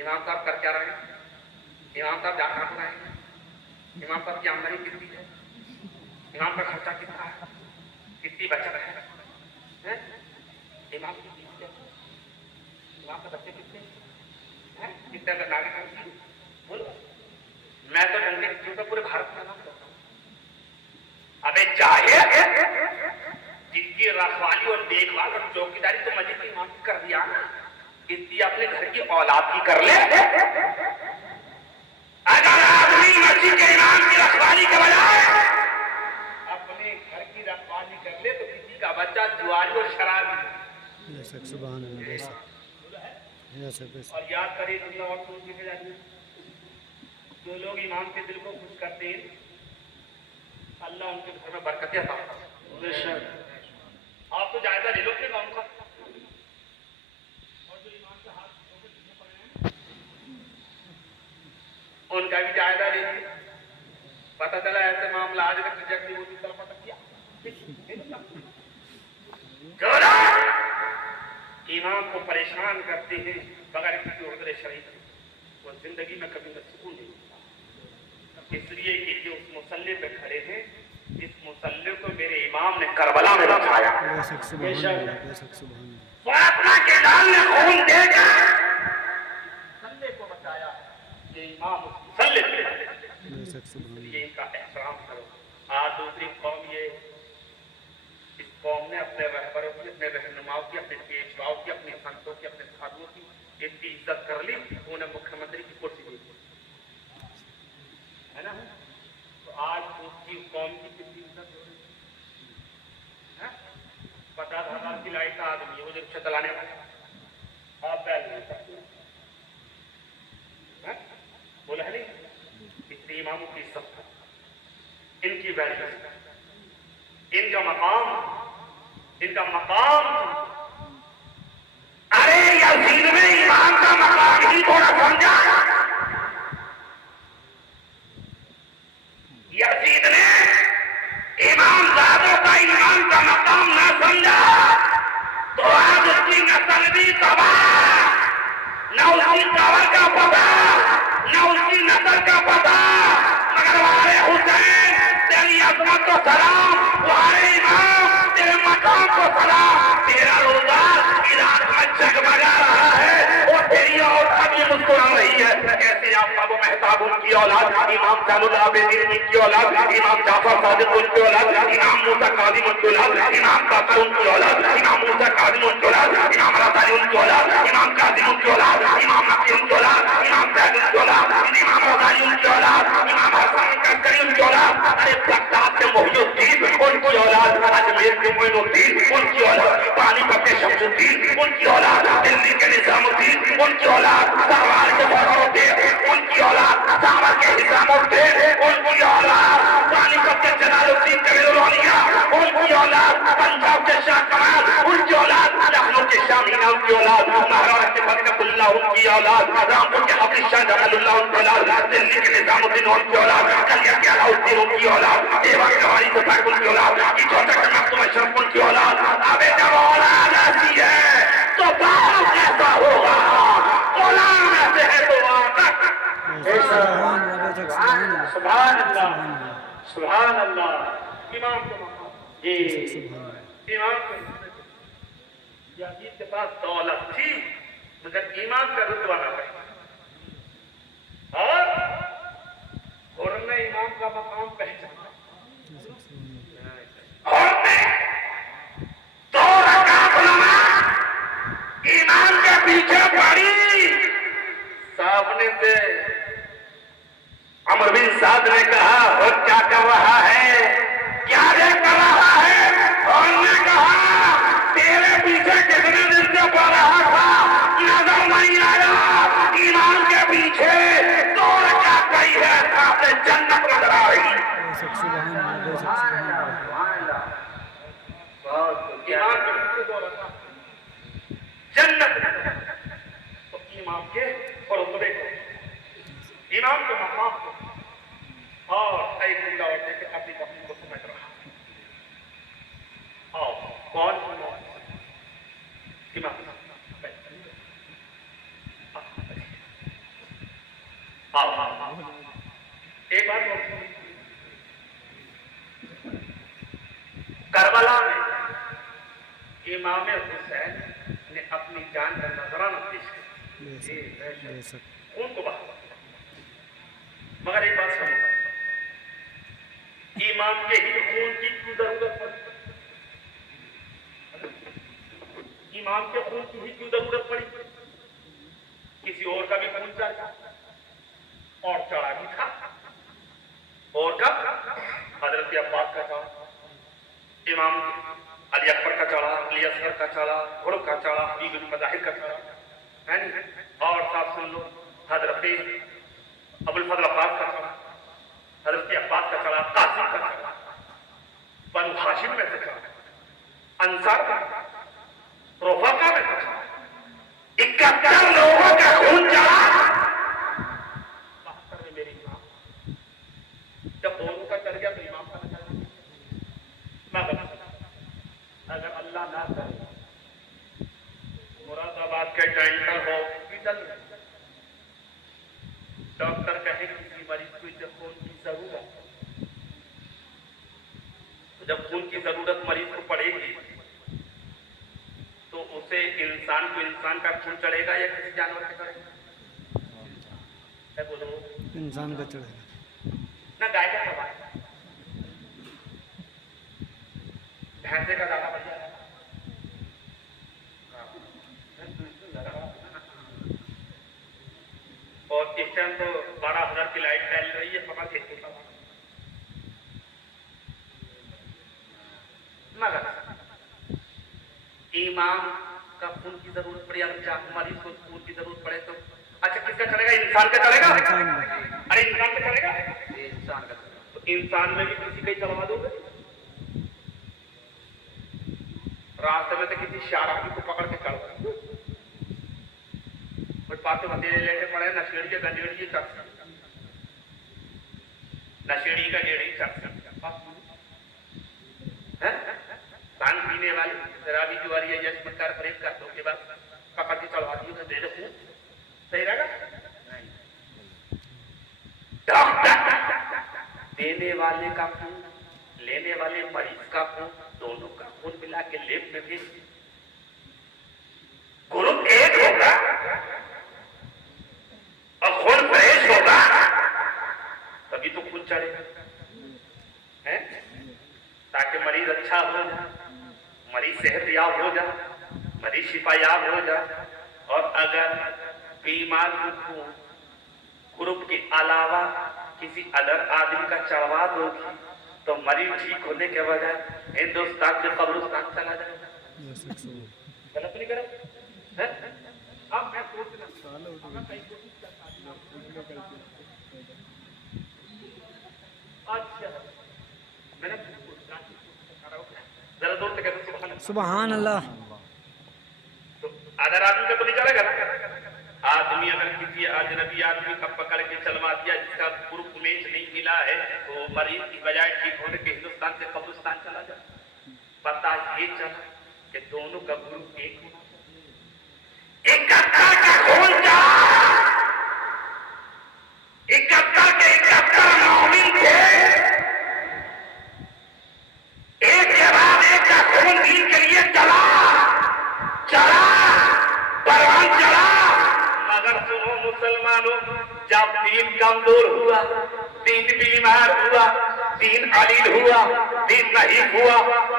امام صاحب کر کیا رہے ہیں؟ امام صاحب جا کر رہے ہیں؟ امام صاحب کی آمدنی کتنی ہے؟ امام کا خرچہ کتنا ہے؟ کتنی بچت ہے؟ امام کی فیس ہے؟ امام کے بچے کتنے ہیں؟ کتنے اگر ناگے ہیں؟ بولو میں تو ڈنڈے کیونکہ پورے بھارت میں نام کرتا ہوں. ابے چاہے جن کی رکھوالی اور دیکھ بھال اور چوکیداری تو مسجد کے امام کی کر دیا نا، اتنی اپنے گھر کی اولاد کی کر لے. اگر آدمی مسجد کے امام کی رکھوالی کے بجائے اپنے گھر کی رکھوالی کر لے تو کسی کا بچہ جواری اور شرابی. سبحان اللہ. اور یاد کرے دنیا اور سوچ کے جائیے، جو لوگ امام کے دل کو خوش کرتے ہیں اللہ ان کے گھر میں برکتیں عطا کرتا ہے. آپ تو جائزہ لے لو کہ امام کا، اور جو امام کے ہاتھ دھو کے پیچھے پڑے ہیں ان کا بھی جائزہ لے لیے. پتہ چلا ایسے معاملہ آج تک ریجیکٹ نہیں ہوتی طرف پتہ کیا جو لوگ امام کو پریشان کرتے ہیں بغیر کسی عذر شرعی وہ زندگی میں کبھی نہ سکون نہیں ہوتا. اس لیے کہ جو اس مسلح پہ کھڑے ہیں، اس مسلح کو میرے امام نے کربلا میں بچایا. وہ اپنا کردار نے خون دے گا مسلح کو بچایا. یہ امام اس مسلح پہ اس لیے ان کا احترام کرو. آج دوسری قوم یہ، اس قوم نے اپنے رہبروں کی، اپنے رہنماؤں کی، اپنے پیشواؤں کی، اپنے سنتوں کی، اپنے سادھوؤں کی اتنی عزت کر لی انہیں مکھیہ منتری کی کرسی دی ہے نا. تو آج اس کی قوم کی کتنی عزت ہو رہی ہے. 50,000 کی لائٹ کا آدمی ہے، وہ جو رکشہ چلانے والا آپ بیل نہیں سکتے بولا ہے نہیں. اتنی اماموں کی عزت، ان کی ویلیو، ان کا مقام، ان کا مقام. ارے یزید میں امام کا مقام ہی تھوڑا سمجھا. یزید نے امام زادوں کا امام کا مقام نہ سمجھا تو آج اس کی نسل بھی تباہ. نہ اس کی قبر کا پتہ، نہ اس کی نسل کا پتہ. مگر وارے حسین تیری عظمت کو سلام، وارے امام تیرے مقام کو سلام. تیرا روزہ عراق میں جگمگا رہا ہے اور تیری عورت بھی مسکرا رہی ہے. کیسے آفتاب و مہتاب ان کی اولاد، امام زین العابدین ان کی اولاد، امام جعفر صادق ان کی اولاد، امام موسیٰ کاظم ان کی اولاد، امام باقر ان کی اولاد، امام موسیٰ کاظم ان کی اولاد، امام رضائی ان کی اولاد، امام کاظم ان کی اولاد، امام نقی ان کی اولاد، امام زید ان کی اولاد، امام رضائی ان کی اولاد، امام حسن کشکری ان کی اولاد. ارے بغداد سے محی الدین ان کی اولاد، اجمیر کے معین الدین ان کی اولاد، پانی پت کے شمس الدین ان کی اولاد، دلی کے نظام الدین ان کی اولاد، سروار کے فخر الدین ان کی اولاد، سامر کے حسام الدین ان کی اولاد، پانی پت کے جلال الدین کبیر الاولیاء ان کی اولاد، پنجاب کے شاہ کمال ان کی اولاد، لکھنؤ کے شاہ مینا ان کی اولاد، مہاراڑا کے فتح اللہ ان کی اولاد، رامپور کے حافظ شاہ جمال اللہ ان کی اولاد، دلی کے نظام الدین ان کی اولاد، کلیا کے علاؤ الدین ان کی اولاد، ایوا کے حواری کو صاحب ان کی اولاد، کی چھوٹا کے مختوم اشرف ان کی اولاد. ابے جب اولاد ایسی ہے تو باپ ایسا ہوگا. غلام ایسے ہے تو آقا. سبحان اللہ، سبحان اللہ. امام کے مقام جی، امام کے یزید کے پاس دولت تھی مگر ایمان کا رتبہ نہ پایا اور نے امام کا مقام پہچانا. اور دو رکعت نماز امام کے پیچھے پڑی. سامنے سے عمر بن سعد نے کہا اور کیا کر رہا ہے، کیا دیکھ کر رہا ہے؟ اور نے کہا تیرے پیچھے کتنے دن سے پڑ رہا تھا نظر نہیں آیا. امام کے پیچھے دو رکعت گئی ہے، سامنے جنت نظر آ رہی ہے. امام کے پیچھے دو رکعت جنت. تو امام کے اور رتبے کو، امام کے مقام کو اور ایک زندہ اور دیکھے اپنی اپنی کو سمجھ رہا. اور کون امام ایک بات کربلا میں امام حسین نے اپنی جان کا نذرانہ پیش کیا خون کو بہا، مگر ایک بات سنو، امام کے ہی خون کی کیوں ضرورت پڑی؟ امام کے خون کی ہی کیوں ضرورت پڑی؟ کسی اور کا بھی خون چاہتا اور چڑھا بھی تھا، اور کا حضرت عباس کا چڑھا، امام علی اکبر کا چڑھا، علی اصغر کا چڑھا، غرب کا چڑھا، حبیب بن مظاہر کا چڑھا، اور صاحب سن لو حضرت ابو الفضل عباس کا چڑھا، حضرت عباس کا چڑھا، قاسم کا چڑھا، بنو ہاشم میں سے چڑھا، انصار کا رفاقہ میں سے چڑھا، 71 لوگوں کا خون چڑھا، 72 میں میری امام، جب دونوں کا چڑھ گیا تو امام کا نہ چڑھا، مگر اگر اللہ نہ کرے مراد آباد کے ڈینٹل ہاسپٹل میں ڈاکٹر کہے کسی مریض کو جب خون کی ضرورت، جب خون کی ضرورت مریض کو پڑے گی تو اسے انسان کو انسان کا خون چڑھے گا یا کسی جانور کا چڑھے گا؟ بولو انسان کا چڑھے گا، نہ گائے کا چڑھائے گا، بھینسے کا زیادہ بڑھ جائے گا، اور اس ٹائم تو 12,000 کی لائٹ ڈال رہی ہے، پکا کھیت ہوتا مگر امام کا خون کی ضرورت پڑی، اگر مریض کو خون کی ضرورت پڑے تو اچھا کس کا چلے گا؟ انسان کا چلے گا؟ ارے انسان کا چلے گا، انسان کا، تو انسان میں بھی کسی کا ہی چلوا دو گے؟ راستے میں تو کسی شارابی کو پکڑ کے چلوا دو، کچھ پاس وسیلے لینے پڑے، نشیڑی کے گنجیڑی چک سکتا، نشیڑی کا جیڑی چک سکتا، پان پینے والی شرابی جو آ رہی ہے جیسے مکار فریب کر دو کے بعد پکڑ کے چڑھوا دیو دے دو خون، صحیح رہے گا؟ ڈاکٹر دینے والے کا خون، لینے والے مریض کا خون، دونوں کا خون ملا کے لیب میں بھیج گروپ ایک ہوگا اور خون فریش ہوگا تبھی تو خون چڑھے گا، تاکہ مریض اچھا ہو جائے، مریض صحت یاب ہو جائے، مریض شفا یاب ہو جائے، اور اگر بیمار کو گروپ کے علاوہ کسی ادر آدمی کا چڑھوا دو گی تو مریض ٹھیک ہونے کے بجائے ہندوستان کے قبرستان چلا جائے گا، غلط نہیں کرا؟ اب میں سوچ رہا اچھا میں نے ذرا دور سے کہتے سبحان اللہ، تو ادر آدمی کا تو نہیں چلے گا نا، آدمی اگر کسی اجنبی آدمی کا پکڑ کے چلوا دیا جس کا گروپ میچ نہیں ملا ہے تو مریض کی بجائے ٹھیک ہونے کے ہندوستان سے قبرستان چلا جائے، پتا یہ چلا کہ دونوں کا گروپ ایک ہونا، 71 کا خون چاہا، 71 کے 71 مومن تھے، ایک کے بعد ایک کا خون دین کے لیے چلا پروان چلا، مگر سنو مسلمانوں، جب دین کمزور ہوا، دین بیمار ہوا، دین علیل ہوا، دین نہیں ہوا،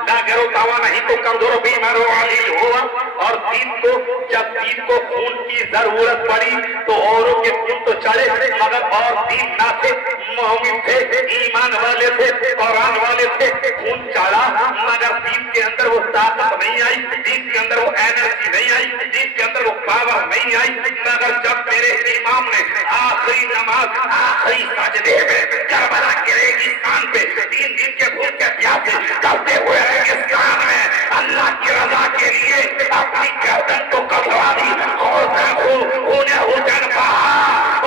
نہ گروتاوا نہیں تو کمزور بیمار و علیل ہوا، اور دین کو جب دین کو خون کی ضرورت پڑی تو اوروں کے خون تو چڑھے، مگر اور دین نہ تھے، مومن تھے، ایمان والے تھے، قرآن والے تھے، خون چڑھا، مگر دین کے اندر وہ طاقت نہیں آئی، دین کے اندر وہ انرجی نہیں آئی، دین کے اندر وہ پاور نہیں آئی، مگر جب میرے امام نے آخری نماز آخری سجدے میں کربلا کے ریگستان پہ تین دن کے بھوک کے پیاسے کرتے ہوئے ریگستان میں اللہ کی رضا کے لیے اپنی گردن کو کبھوا دی اور انہیں اجڑ پہا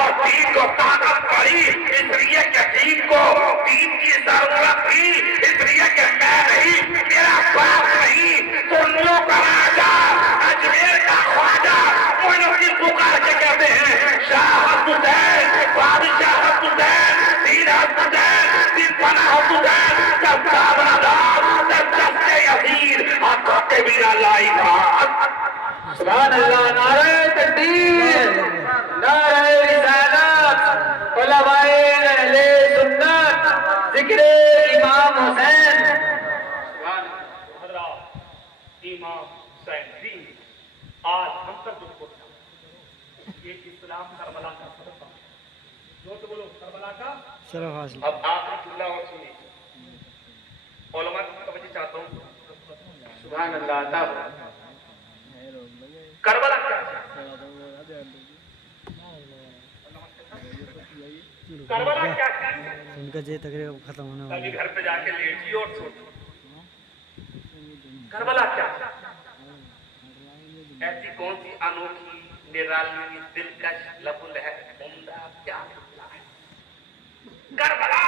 اور دین کو طاقت پڑی، اس لیے کہ دین کو دین کی ضرورت تھی، اس لیے کہ میں نہیں، میرا باپ نہیں، سنوں کا راجا اجمیر کا خواجہ پکار کے کہتے ہیں شاہ حسین शहीद आका के बिना लाई बात। سبحان اللہ، نعرہ تکبیر، نعرہ رسالت، علماء اہل سنت، ذکر امام حسین۔ حضرات، امام حسین دین آج ہم تک جو پہنچا، یہ اسلام کربلا کا سبب ہے۔ جو تو بولو کربلا کا شرف حاصل اب آپ نے اللہ اور سنی علماء کی توجہ چاہتا ہوں۔ سبحان اللہ، عطا ہو۔ کربلا کیا ہے؟ کربلا کیا ہے؟ ان کا جے تقریبا ختم ہونے والا کبھی گھر پہ جا کے لیٹی اور سوچو کربلا کیا ہے؟ ایسی کون سی انوکھی نرالی دلکش لب لہر عمدہ کیا معاملہ ہے؟ کربلا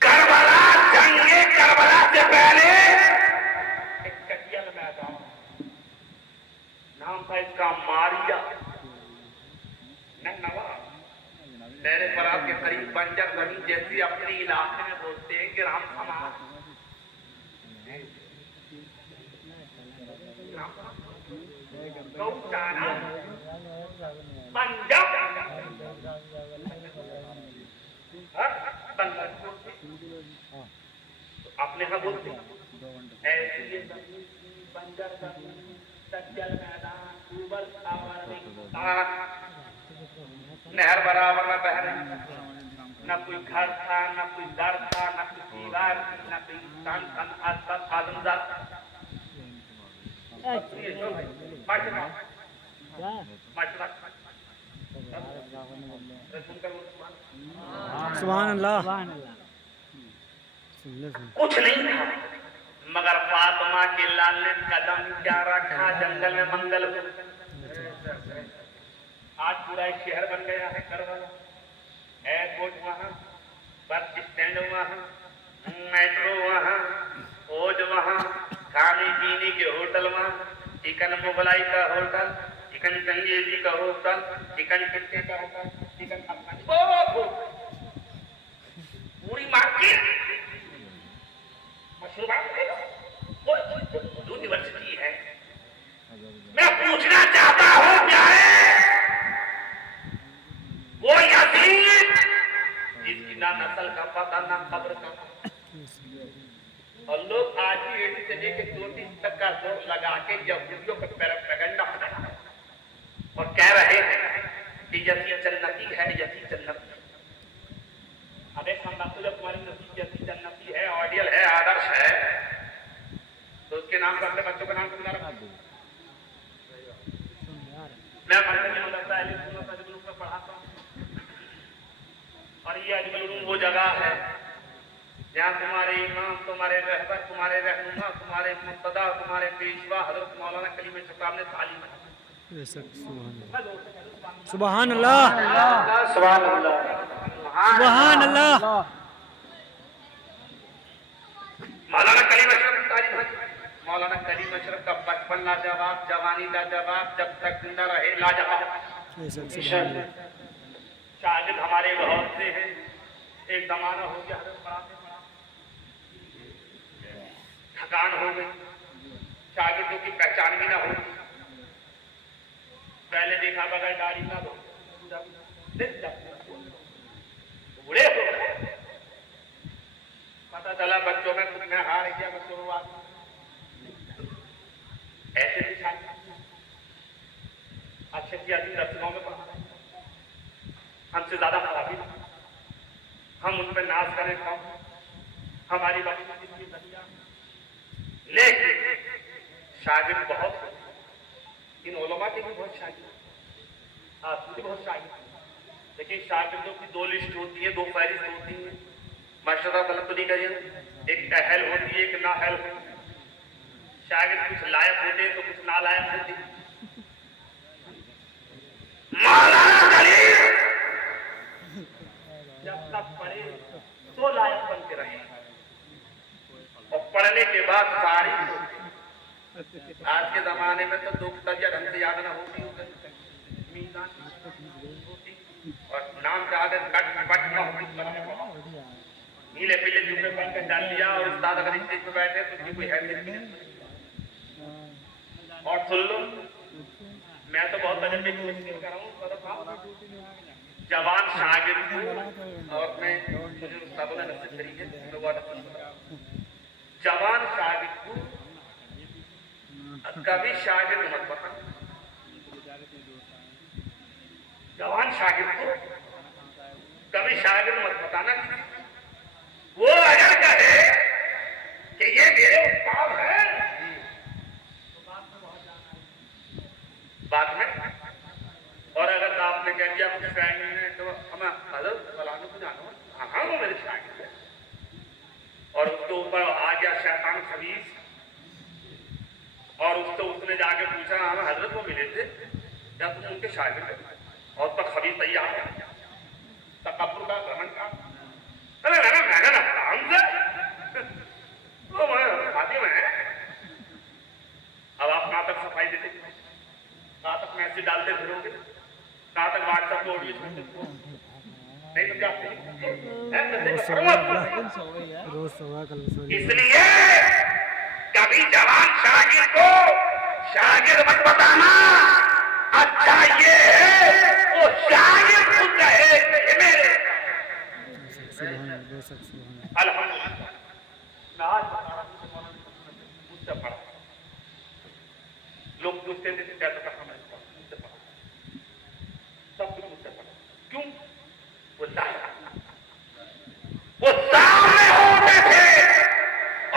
کربلا جنگ کربلا سے پہلے ایک کٹیل میدان نام تھا اس کا ماریا ننوا میرے براب کے قریب بنجر زمین جیسی اپنی علاقے میں بولتے ہیں گرام سماج گوچانا بنجر اپنے ہاں بولتے ایسی یہ زمین بنجر زمین سجل میدان اوبر آور نہر برابر میں بہ رہی نہ کوئی گھر تھا نہ کوئی در تھا نہ کوئی دیوار نہ کوئی انسان تھا نہ آس پاس آدمزاد تھا سبحان اللہ کچھ نہیں تھا مگر فاطمہ کے لال نے قدم کیا رکھا جنگل میں منگل ہو آج پورا ایک شہر بن گیا ہے کربلا ایئرپورٹ وہاں بس اسٹینڈ وہاں میٹرو وہاں فوج وہاں کھانے پینے کے ہوٹل وہاں چکن مغلائی کا ہوٹل چکن چنگیزی کا ہوٹل چکن ٹکے کا ہوٹل چکن افغانی پوری مارکیٹ مشروبات یونیورسٹی ہے میں پوچھنا چاہتا ہوں کیا ہے وہ یتیم جس کی نہ نسل کا پتہ نہ قبر کا پتہ اور لوگ آج بھی 80 سے لے کے 34 تک کا زور لگا کے یہودیوں کے پیروگنڈا اور کہہ رہے ہیں کہ یتی جنتی ہے یتی جنتی اب ایک ہم بات جب تمہاری نتیجہ یتی جنتی ہے آئیڈیل ہے آدرش ہے تو اس کے نام پر اپنے بچوں کا نام سمجھا رکھا میں پڑھنے میں مدرسہ اہل سنت اجمل علوم میں پڑھاتا ہوں اور یہ اجمل علوم وہ جگہ ہے جہاں تمہارے امام تمہارے رہبر تمہارے رہنما تمہارے مقتدا تمہارے پیشوا حضرت مولانا کلیم صاحب نے تعلیم دی سبحان اللہ سبحان اللہ، سبحان اللہ مولانا کلیم اشرف کی تعلیم دی مولانا کلیم اشرف کا بچپن لاجواب جوانی لاجواب جب تک زندہ رہے لاجواب شاگرد ہمارے بہت سے ہیں ایک زمانہ ہو گیا حضرت پڑھاتے تھکان ہو گئی شاگردوں کی پہچان بھی نہ ہو پہلے دیکھا بغیر داڑھی نہ دو بوڑھے ہو پتا چلا بچوں میں کچھ میں ہار گیا میں شروعات ایسے بھی شاگرد اچھے کی عظیم رسموں میں پڑھا ہم سے زیادہ خرابی ہم ان پہ ناز کریں کم ہماری بچی لیکن شاگرد بہت ان علماء کے بھی بہت شاگرد آپ کی بہت شاگرد لیکن شاگردوں کی 2 لسٹ ہوتی ہے 2 فہرست ہوتی ہیں ماشاءاللہ غلط تو نہیں کہیے ایک اہل ہوتی ہے ایک نااہل ہوتی ہے شاگرد کچھ لائق ہوتے تو کچھ نالائق ہوتے مولانا کلیم جب تک پڑھے تو لائق بن کے رہے اور پڑھنے کے بعد ساری آج کے زمانے میں تو 2 طبیعت ہم سے یاد نہ ہوتی ہوتی اور नाम के आगे कट पट न हो, नीले पीले जूते पहन के डाल लिया और उस्ताद अगर स्टेज पे बैठे तो उनकी कोई हैसियत नहीं। और सुन लो, मैं तो बहुत अजब में कोशिश कर रहा हूँ, जवान शागिर्द हूँ और मैं मुझे उस्तादों ने नसीहत करी है, मैं वो जवान शागिर्द हूँ, कभी शागिर्द मत बना। जवान शागिर्द को कभी शागिर्द मत बताना। वो अगर कहे कि ये मेरे उस्ताद हैं, बाद में, और अगर आपने कह दिया कुछ फ्रेंड ने तो हमें हजरत फलाने को जानो, हाँ वो मेरे शागिर्द है, और उसके ऊपर आ गया शैतान खबीस और उसने जाके पूछा हमें हजरत को मिले थे या तुम उनके शागिर्द है, और तो खबीस तैयार है तकब्बुर का ग्रहण का। अरे मैं ना काम से तो मैं शादी में अब आप कहाँ तक सफाई देते, कहाँ तक मैसेज डालते फिरोगे, कहाँ तक व्हाट्सएप पे ऑडियो नहीं समझाते। इसलिए कभी जवान शागिर्द को शागिर्द मत बताना। अच्छा ये है वो शागिर्द खुद कहे कि मेरे अल्हम्दुलिल्लाह मुझसे पढ़ा। लोग पूछते थे क्या तो कहा मैं मुझसे पढ़ा, सब कुछ मुझसे पढ़ा। क्यों? वो सामने होते थे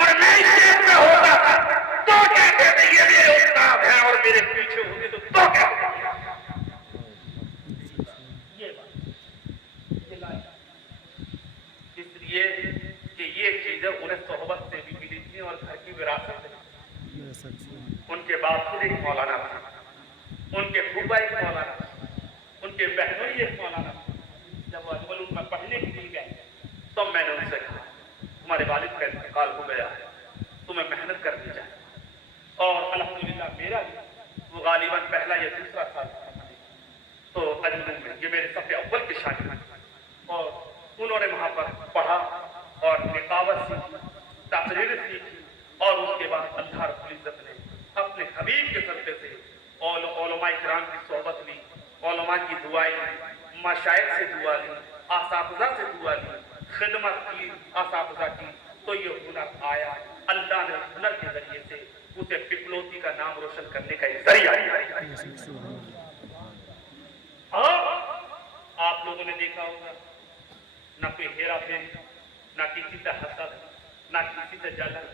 और मैं स्टेज में होता था तो कहते थे ये मेरे उस्ताद हैं, और मेरे पीछे होंगे तो क्या होगा। ये बात इसलिए कि ये चीजें उन्हें सोहबत से भी मिली थी और घर की विरासत से। उनके बाप खुद एक मौलाना था, उनके फूफा एक मौलाना था, उनके बहनों ही एक मौलाना था। जब वो अजमल में पढ़ने के लिए गए तो मैंने उनसे कहा तुम्हारे वालिद का इंतकाल हो गया है, तुम्हें मेहनत करनी चाहिए। और अल्हम्दुलिल्लाह मेरा भी वो गालिबन पहला या दूसरा साल तो अजमल में ये मेरे सबसे अव्वल के शागिर्द, और उन्होंने वहां पर पढ़ा और निकावत सीखी, तकरीर सीखी, और उसके बाद अल्लाह रब्बुल इज्जत ने अपने हबीब के सदक़े से उलमा इकराम की सोहबत ली, उलमा की दुआएं ली, मशाइख से दुआ ली, असातिज़ा से दुआ ली, खिदमत की असातिज़ा की, तो ये हुनर आया। अल्लाह ने हुनर के जरिए से उसे पिपलोती का नाम रोशन करने का एक जरिया दिया। आप लोगों ने देखा होगा ना कोई हेरा फेरी, ना किसी से हसद, ना किसी से जलन,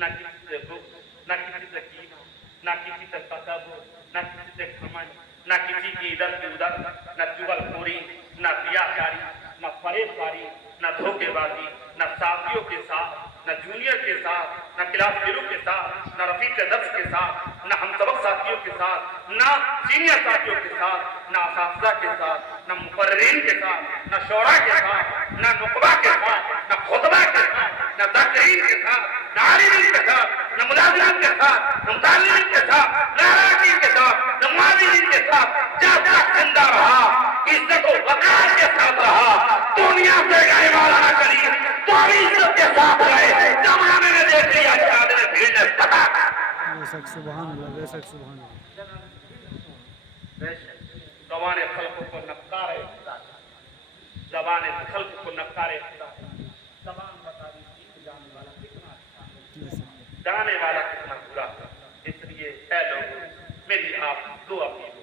ना किसी से भूख, ना किसी से कीना, ना किसी से तकब्बुर, ना किसी से घमंड, ना किसी की इधर की उधर, ना चुगलखोरी, ना रियाकारी, ना फरेबकारी, ना धोखेबाजी, ना साथियों के साथ, ना जूनियर के साथ, ना क्लास फेलो के साथ, ना रफीक दर्स के साथ, ना हमसबक साथियों के साथ, ना सीनियर साथियों के साथ, ना असातिज़ा के साथ, ना मुकर्रिरीन के साथ, ना शोरा के साथ, ना नुकबा के साथ, ना खुतबा के साथ, ना ज़ाकिरीन के साथ, ना आलिमीन के साथ, ना मुलाज़िमीन के साथ, ना मुताल्लिमीन के साथ, ना राकीन के साथ, ना मुआज़िनीन के साथ, जब तक जिंदा रहा इज्जत व वक़ार के साथ रहा। दुनिया से गए मौलाना करीम तो भी इज्जत के साथ रहे। जमाने में देख लिया कि आदमी भीड़ ने पता बेशक सुभान अल्लाह, बेशक सुभान अल्लाह। ज़बान खल्क़ को नक्कारे, ज़बान खल्क़ को नक्कारे, ज़बान बता दी जाने वाला कितना अच्छा, जाने वाला कितना बुरा। इसलिए ऐ लोगों मेरी आप दो अपील,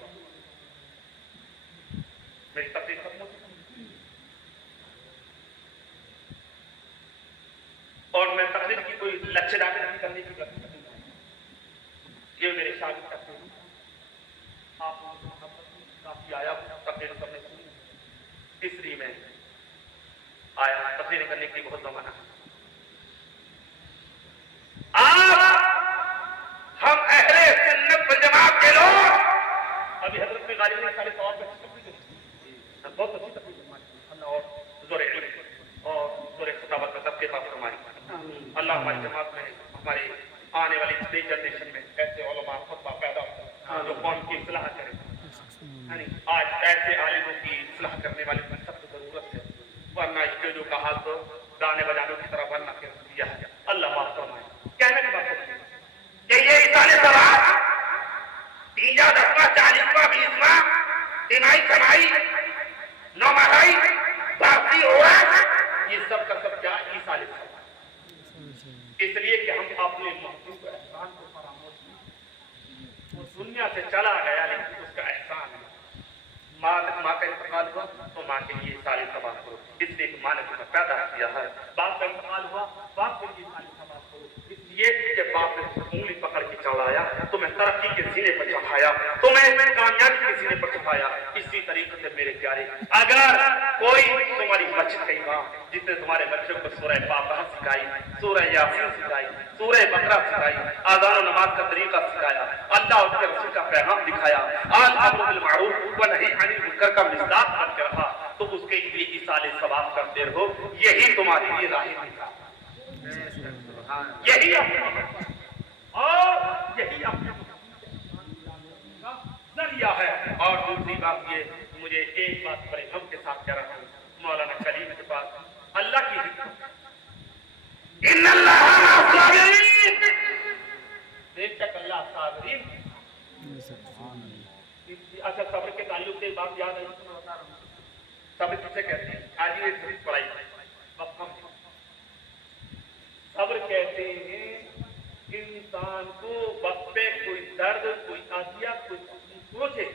मेरी तकलीफ खत्म हो चुकी और मैं तकलीफ की कोई लक्ष्य नहीं करने की गलती नहीं। ये मेरे शागिर्द करते हैं, आप काफी आया तकरीर करने सुनी, इसलिए मैं आया तकरीर करने के लिए बहुत जमाना। हम अहले सुन्नत वल जमात के लोग अभी हजरत में गालिब ने सारे सवाल पे बहुत अच्छी तकलीफ और जोरे इल्म और जोरे खिताबत में सबके साथ फरमाई। अल्लाह हमारी जमात में हमारे आने वाली नई जनरेशन में ऐसे उलमा खुतबा पैदा हो जो कौम की इस्लाह करे। आज ऐसे आलिमों की इस्लाह करने वाले वरना स्टेजों का हाल तो गाने बजाने की तरह बनना कर दिया है। अल्लाह माफ फरमाए। कहने की बात है कि ये इसाले सवाब 3 10वां 40वां 20वां तिमाही छमाही नौमाही वापसी हुआ, ये सब का सब क्या इसाले सवाब। इसलिए कि हम अपने महबूब एहसान को फरामोश नहीं, वो दुनिया से चला गया लेकिन उसका एहसान है। माँ का इंतकाल हुआ तो माँ के लिए सारे सवाब करो, इसलिए कि माँ ने तुम्हें पैदा किया है। बाप का इंतकाल हुआ, बाप के लिए सारे सवाब करो, इसलिए कि बाप ने उंगली पकड़ के चढ़ाया, तुम्हें तरक्की के सीने पर चढ़ाया, तुम्हें कामयाबी के सीने पर चढ़ाया। इसी तरीके से मेरे प्यारे, अगर कोई तुम्हारी मस्जिद का इमाम जिसने तुम्हारे बच्चों को सूरह फातिहा सिखाई, सूरह यासीन सिखाई, सूरह बकरा सिखाई, आज़ान और नमाज का तरीका सिखाया, अल्लाह और उसके रसूल का पैगाम दिखाया, आल अम्र बिल मारूफ व नही अनिल मुनकर का मिसाल बन के रहा, तो उसके लिए इसाले सवाब करते रहो। यही तुम्हारे लिए राह दिखा, यही और यही अपने जरिया है। और दूसरी बात ये, मुझे एक बात बड़े गम के साथ कह रहा हूँ, मौलाना कलीम के पास अल्लाह की बेशक अल्लाह साबरीन। अच्छा, सब्र के ताल्लुक से बात याद है, मैं बता रहा हूँ सब्र किसे कहते हैं। आज ये थोड़ी पढ़ाई सब्र कहते हैं इंसान को वक्त पे कोई दर्द, कोई आजिया, कोई सोचे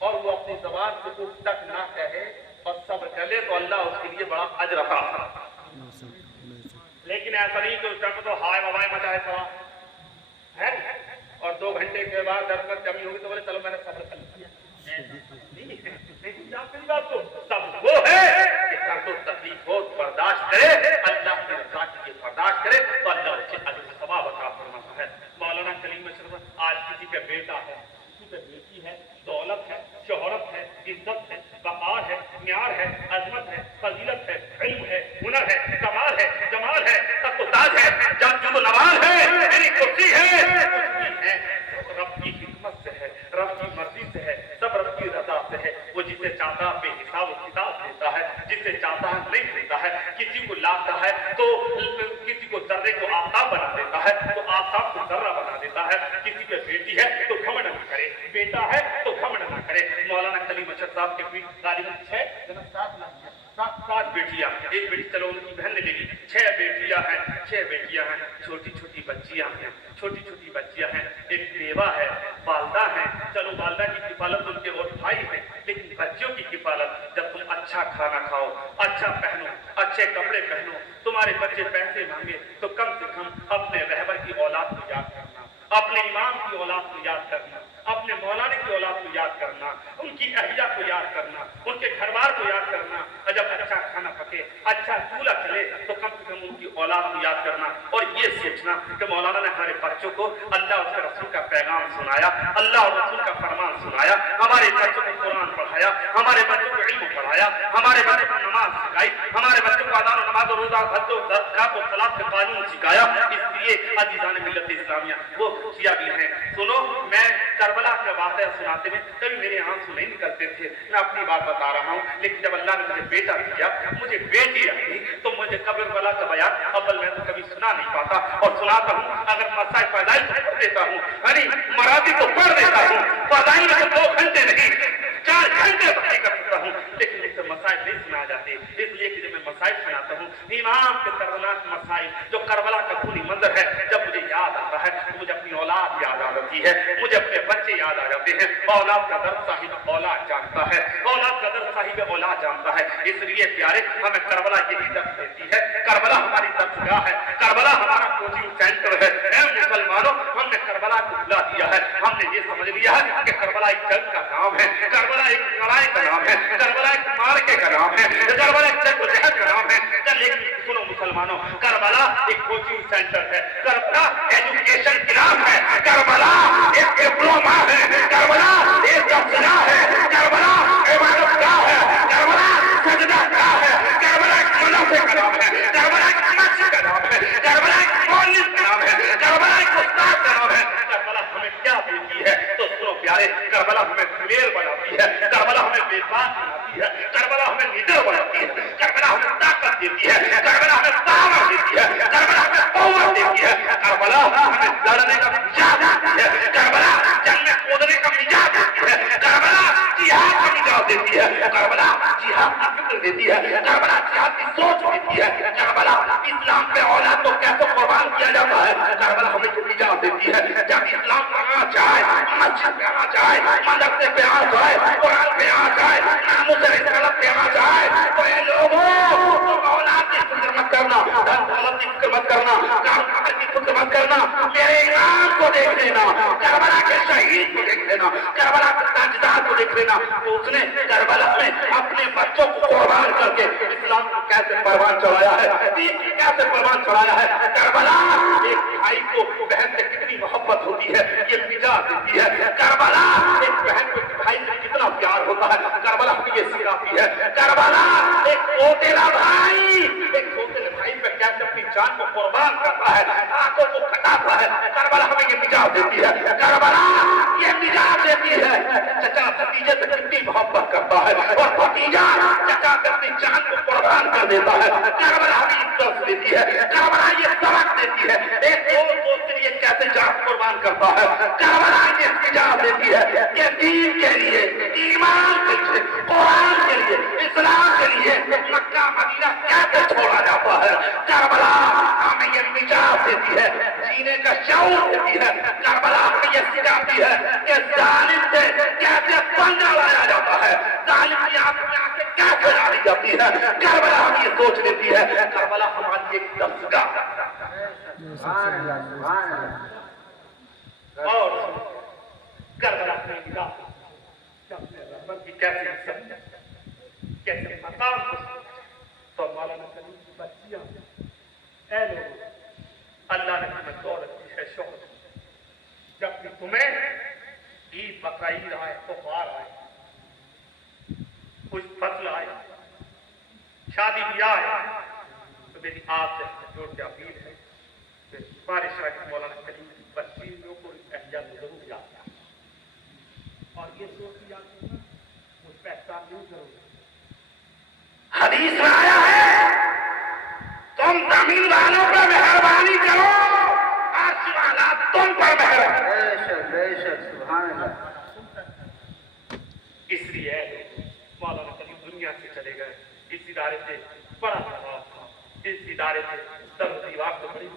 और वो अपनी जबान से उस तक ना कहे और सब्र कर ले तो अल्लाह उसके लिए बड़ा अजर अता फरमाता। लेकिन ऐसा नहीं कि उस टाइम तो हाय ववाय मचा है थोड़ा है और 2 घंटे के बाद दर्द में कमी होगी तो बोले चलो मैंने सब्र कर लिया। बात तो सब वो है कि सर तो तकलीफ हो बर्दाश्त करे, अल्लाह की रज़ा के लिए बर्दाश्त करे तो अल्लाह उससे अजर सवाब अता फरमाता है। मौलाना कलीम अशरफ, आज किसी का बेटा है, किसी का बेटी है, दौलत है, शोहरत है, इज्जत है, वक़ार है, म्यार है, अजमत है, फजीलत है, इल्म है, हुनर है, कमाल है, जमाल है, तक़्वा है, जब नवाज है, मेरी कुर्सी है, रब की हिकमत से है, रब की मर्जी से है, सब रब की रजा से है। वो जिसे चाहता है बेहिसाब किताब देता है, जिसे चाहता है नहीं देता है। किसी को लाता है तो किसी को जर्रे को आफताब बना देता है तो आफताब को जर्रा बना देता है। किसी पे बेटी है तो घमंड न करे, बेटा है तो घमंड न करे। मौलाना कलीम अशरफ साहब के गालिबन 7 बेटियां, एक बेटी चलो उनकी बहन ने ले ली, 6 बेटियां हैं, छोटी छोटी बच्चियां हैं, छोटी छोटी बच्चियां हैं, एक बेवा है, वालदा है। चलो वालदा की किफालत उनके और भाई है, लेकिन बच्चों की किफालत जब तुम अच्छा खाना खाओ, अच्छा पहनो, अच्छे कपड़े पहनो, तुम्हारे बच्चे पैसे मांगे तो कम से कम अपने रहबर की औलाद को याद करना, अपने इमाम की औलाद को याद करना, अपने मौलाना की औलाद को याद करना, उनकी अहिया को याद करना, उनके घरबार को याद करना। और जब अच्छा खाना पके, अच्छा चूल्हा चले तो कम से कम उनकी औलाद को याद करना और ये सोचना कि मौलाना ने हमारे बच्चों को अल्लाह और रसूल का पैगाम सुनाया, अल्लाह और रसूल का फरमान सुनाया, हमारे बच्चों को कुरान पढ़ाया, हमारे बच्चों को इल्म पढ़ाया, हमारे बच्चों को नमाज सिखाई, हमारे बच्चों को अज़ान, नमाज और रोजा, हज और ज़कात और सलात के कानून सिखाया। इसलिए अज़ीज़ान मिल्लत इस्लामिया वो खुशियां भी हैं। सुनो, मैं करबला के वाक़या सुनाते में कभी मेरे आंसू नहीं निकलते थे, मैं अपनी बात बता रहा हूँ। लेकिन जब अल्लाह ने मुझे बेटा दिया, मुझे बेटी आई तो मुझे करबला का बयान अव्वल मैं तो कभी सुना नहीं पाता और सुनाता हूँ। अगर मसाइल पैदाइश तो पढ़ देता हूँ, अरे मराठी तो पढ़ देता हूँ, पैदाइश में 2 घंटे नहीं 4 घंटे पढ़ाई कर सकता हूँ, लेकिन मुझसे मसाइल नहीं सुना जाते। इसलिए कि जब मैं मसाइल सुनाता हूँ, इमाम के दर्दनाक मसाइल जो करबला का पूरी मंजर है, जब मुझे याद आता है तो मुझे अपनी औलाद याद आ जाती है, मुझे अपने बच्चे याद आ जाते हैं। औलाद का दर्द साहिब औलाद जानता है, औलाद का दर्द साहिब औलाद जानता है। इसलिए प्यारे, हमें करबला यही दर्द देती है, करबला हमारी दर्दगाह है, करबला हमारा कोचिंग सेंटर है। ऐ मुसलमानों, हमने करबला को भुला दिया है, हमने ये समझ लिया है कि करबला एक जंग का नाम है, करबला एक लड़ाई का नाम है, करबला एक मार्के का नाम है, करबला एक जद्दोजहद का नाम है। लेकिन सुनो मुसलमानों, करबला एक कोचिंग सेंटर है, करबला एजुकेशन क्लास है, करबला एक डिप्लोमा है, करबला एक दफ्तर है, करबला इबादतगाह है, करबला सजदागाह है, करबला एक मदरसे का नाम है, करबला एक मस्जिद का नाम है, करबला एक मौलवी का नाम है, करबला एक उस्ताद का नाम है। करबला हमें क्या देती है? तो सुनो प्यारे, करबला हमें दिलेर बनाती है, करबला हमें बेबाक बनाती है, करबला हमें लीडर बनाती है, करबला देती है, करबला जिहाद की सोच देती है, करबला इस्लाम पे औलाद को कैसे कुर्बान किया जाता है, करबला हमें इजाजत देती है। जब इस्लाम आ जाए, मस्जिद पे आ जाए, मदरसे पे आ जाए, कुरान पे आ जाए, नामुस रिसालत पे आ जाए, तो ये लोगों तुम औलाद की फिक्र मत करना, धन दौलत की फिक्र मत करना, काम काज की फिक्र मत करना, मेरे इमाम को देख लेना, करबला के शहीद को देख लेना, करबला के ताजदार को देख लेना। तो उसने करबला में अपने बच्चों को कुर्बान करके इस्लाम को कैसे परवान चढ़ाया है, दीन की कैसे परवान चढ़ाया है। करबला एक भाई को बहन से कितनी मोहब्बत होती है ये मिटा देती है। करबला एक बहन को भाई से कितना प्यार होता है, करबला हमें ये सिखाती है। करबला एक सोतेला भाई एक सोतेले भाई पे कैसे अपनी जान को कुर्बान करता है, आंखों को कटाता है, करबला हमें ये मिटा देती है। करबला ये मिटा देती है चचा भतीजे से कितनी मोहब्बत करता है और भतीजा चचा से अपनी जान को कुर्बान कर देता है। करबला हमें ये दर्द देती है, करबला ये सबक देती है एक दोस्त के लिए कैसे जान कुर्बान करता है। करबला ये इजाजत देती है कि दीन के लिए, ईमान के लिए, कुरान के लिए, इस्लाम के लिए मक्का मदीना कैसे छोड़ा जाता है। करबला हमें ये इजाजत देती है, जीने का शऊर देती है। करबला हमें ये सिखाती है कि जालिम से कैसे पंगा लाया जाता है, जालिम की आंख में आंखें कैसे डाली जाती है। करबला हमें ये सोच देती है। करबला हमारी एक दस्तगाह और करबला में कैसे समझा, कैसे मकाम तो मौलाना करीम की बच्चियां ऐ लोग अल्लाह ने तुम्हें दौलत दी है, शोहरत, जब भी तुम्हें ईद बकरा ईद आए, त्योहार आए, कुछ फसल आए, शादी ब्याह आए, तो मेरी आपसे जोड़ के अपील है कि बारिश आए मौलाना करीम की बच्चियों को एहतियात जरूर याद करें और ये सोच याद करना मुझ पर एहसान नहीं करोगे। हदीस में आया है तुम जमीन वालों पर मेहरबानी करो, आसमान वाला तुम पर इसलिए मौलाना करीम दुनिया से चले गए, इस इदारे से बड़ा प्रभाव था, इस इदारे से दीवार को बड़ी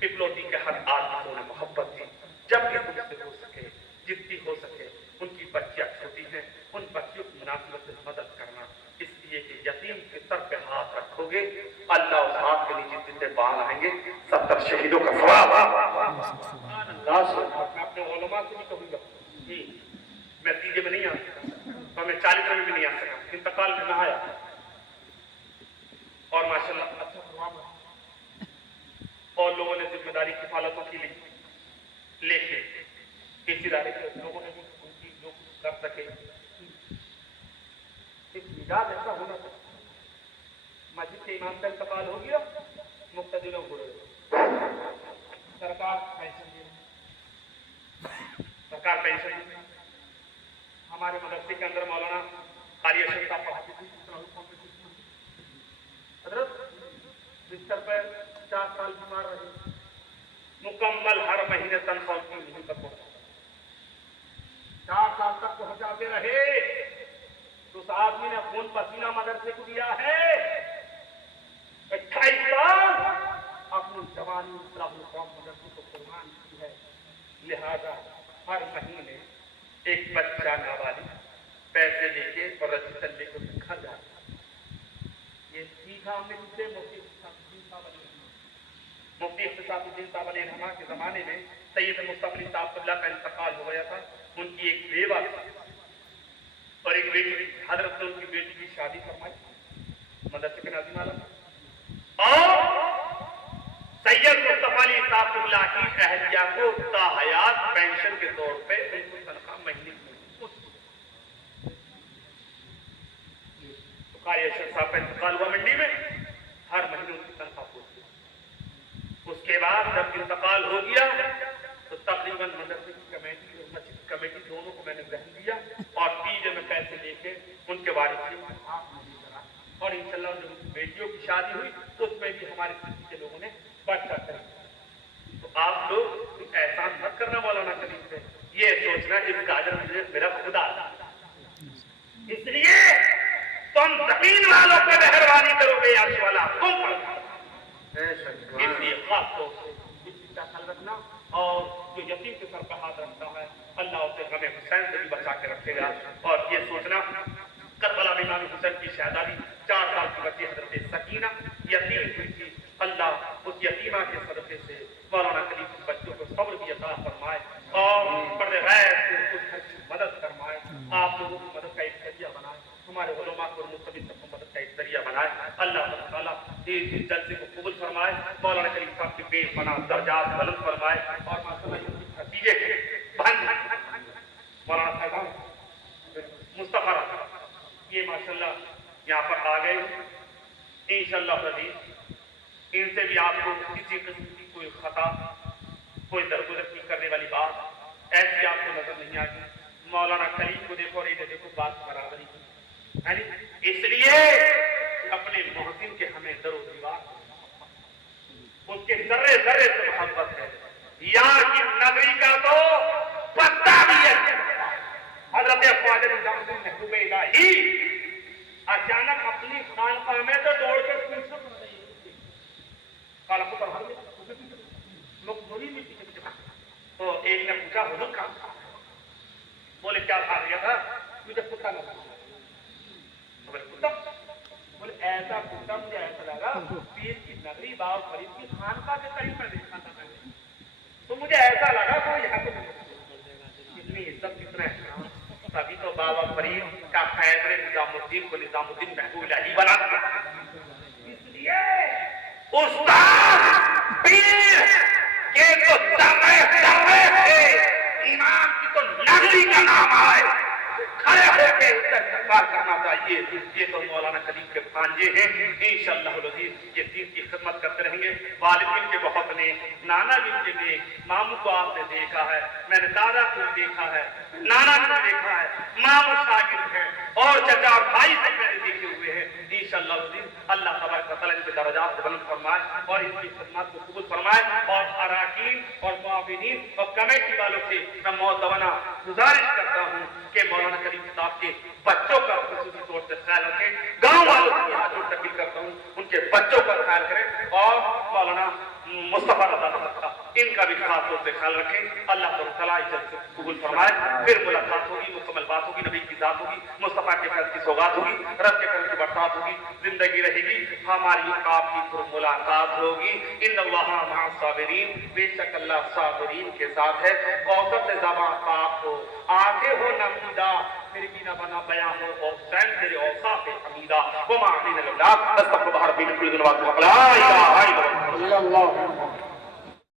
पिपलोटी के हर आदमियों ने मोहब्बत दी। जब भी तुमसे हो सके, जितनी हो सके, उनकी बच्चियां छोटी हैं, उन बच्चियों की मुनासिबत से मदद करना, इसलिए कि यतीम के सर पे हाथ रखोगे, अल्लाह उस हाथ के नीचे जितने बाल आएंगे 70 शहीदों का सवाब। मैं अपने उलमा से भी कहूँगा, मैं तीजे में नहीं आ सकता और मैं 40 में भी नहीं आ सकता, इंतकाल में ना आया और माशाल्लाह अच्छा हुआ और लोगों ने जिम्मेदारी किफालतों की ली, लेकिन इस इदारे के लोगों ने भी उनकी जो कर सके एक मिजाज ऐसा होना चाहिए। मस्जिद के इमाम का इंतकाल हो गया, मुक्तदी लोग बुरे, सरकार पेंशन दे रही, सरकार पेंशन दे रही। हमारे मदरसे के अंदर मौलाना कारी अशरफ साहब पढ़ाते थे, बिस्तर पर 4 साल बीमार रहे, मुकम्मल हर महीने तनख्वाह नहीं तक पहुंचा, 4 साल तक पहुंचाते रहे। तो उस आदमी ने खून पसीना मदरसे को दिया है, 28 साल अपनी जवानी मदरसे को कुर्बान की है। लिहाजा हर महीने एक बच्चा नाबालिग पैसे लेके और रजिस्टर लेकर घर जाता, ये सीखा हमने किससे? मुफ्ती इख्तिसामुद्दीन साहब अलैहि रहमा के जमाने में सैयद मुस्तफा साहब क़िबला का इंतकाल हो गया था। उनकी एक बेवा और एक बेटी, हजरत ने उनकी बेटी की शादी फरमाई मदरसे के नाज़िम आलम, और सैयद मुस्तफा अली साहब क़िबला की अहलिया को ताहयात पेंशन के तौर पे उनको तनख्वाह महीने की कारी अशरफ साहब का इंतकाल हुआ मंडी में, हर महीने उनकी तनख्वाह पहुंची। उसके बाद जब इंतकाल हो गया तो तकरीबन मदरसे की कमेटी और मस्जिद की कमेटी दोनों को मैंने ग्रहण दिया और पीजे में पैसे लेके उनके वारिस और इंशाल्लाह जब उनकी बेटियों की शादी हुई तो उसमें भी हमारे के लोगों ने बढ़ चढ़ कर। तो आप लोग एहसान मत करना मौलाना करीम से, ये सोचना इस काजर मुझे मेरा खुदा, इसलिए तुम जमीन वालों पे मेहरबानी करोगे या वाला तुम पर। इसलिए खास तौर से इस चीज का ख्याल रखना, और जो यतीम के सर पर हाथ रखता है अल्लाह उसे हमें हुसैन से भी बचा के रखेगा। और ये सोचना करबला में इमाम हुसैन की शहादती 4 साल की बच्ची हजरत सकीना यतीम हुई थी, अल्लाह उस यतीमा के सदक़े से मौलाना कलीम के बच्चों को सब्र भी अता फरमाए और पर्दे गैर को उस घर की मदद फरमाए, आप लोगों की मदद का एक जरिया बनाए, हमारे उलमा को मुस्तबिल तक मदद का एक जरिया बनाए। अल्लाह ताला इस जलसे को कबूल फरमाए, मौलाना कलीम साहब के बेपनाह दर्जात बुलंद फरमाए और माशाअल्लाह नतीजे मौलाना साहब मुस्तफा ये माशाअल्लाह यहाँ पर आ गए। इंशाअल्लाह अज़ीज़ इनसे भी आपको किसी किस्म की कोई खता, कोई दरगुजर की करने वाली बात ऐसी आपको नजर नहीं आएगी। मौलाना कलीम को देखो और इन्हें देखो, बात बराबरी की है नी? इसलिए अपने मोहसिन के हमें दरो दीवार उसके जर्रे जर्रे से मोहब्बत है। यहाँ की नगरी का तो पत्ता भी है। हजरत ख्वाजा निजामुद्दीन महबूब इलाही अचानक अपनी खानकाह में तो दौड़ कर पीछे पड़ गई। काला पुत्र लोग थोड़ी मिट्टी के पीछे, तो एक ने पूछा हुजूर का, बोले क्या खा लिया था? मुझे कुत्ता लगा। बोले कुत्ता? बोले ऐसा कुत्ता मुझे ऐसा लगा पीर की नगरी बाव फरीद की खानकाह के करीब में देखा था मैंने, तो मुझे ऐसा लगा वो यहाँ पे कितनी इज्जत कितना है। तभी तो बाबा फरीद का फैसले निजामुद्दीन को निजामुद्दीन महबूब इलाही बना दिया। इसलिए उस्ताद पीर के तो दर्रे थे, इमाम की तो नगरी का नाम आए, खड़े होकर उसका इस्तेमाल करना चाहिए। ये तो मौलाना कलीम के भांजे हैं, इंशाअल्लाह अज़ीज़ ये दीन की खिदमत करते रहेंगे। वालिद के बहुत ने, नाना भी ने, मामू को आपने देखा है, मैंने दादा को भी देखा है, नाना को भी देखा है, मामू शागिर्द है और चचा भाई से मैंने देखे हुए हैं। इंशाअल्लाह अज़ीज़ अल्लाह तबारक व तआला इनके दर्जात को बुलंद फरमाए और इनकी खिदमत को कबूल फरमाए। और अराकीन और मुआविनीन और कमेटी वालों से मैं मौतवना गुजारिश करता हूँ कि मौलाना कलीम साहब के बच्चों का खुसूसी तौर से ख्याल रखें। गाँव वालों से हाथ जोड़ अपील करता हूँ उनके बच्चों का ख्याल करें और मौलाना मुस्तफा रज़ा साहब का इनका भी खास तौर से ख्याल रखें। अल्लाह तआला इज्जत से कबूल फरमाए। फिर मुलाकात होगी, मुकम्मल बात होगी, नबी की जात होगी, मुस्तफा के फैज़ की सौगात होगी, रब के फैज़ की बरसात होगी, जिंदगी रहेगी, हमारी आपकी फिर मुलाकात होगी। इन्नल्लाह मअस साबिरीन, बेशक अल्लाह साबिरीन के साथ है। औसत से ज़बान पाक हो, आगे हो नमीदा, मेरी बीना बना बयां हो और सैन तेरे औसाफ हमीदा वो माहिन अल्लाह तस्तगफिर बिल कुल ज़ुनूब व ला इलाहा इल्लल्लाह।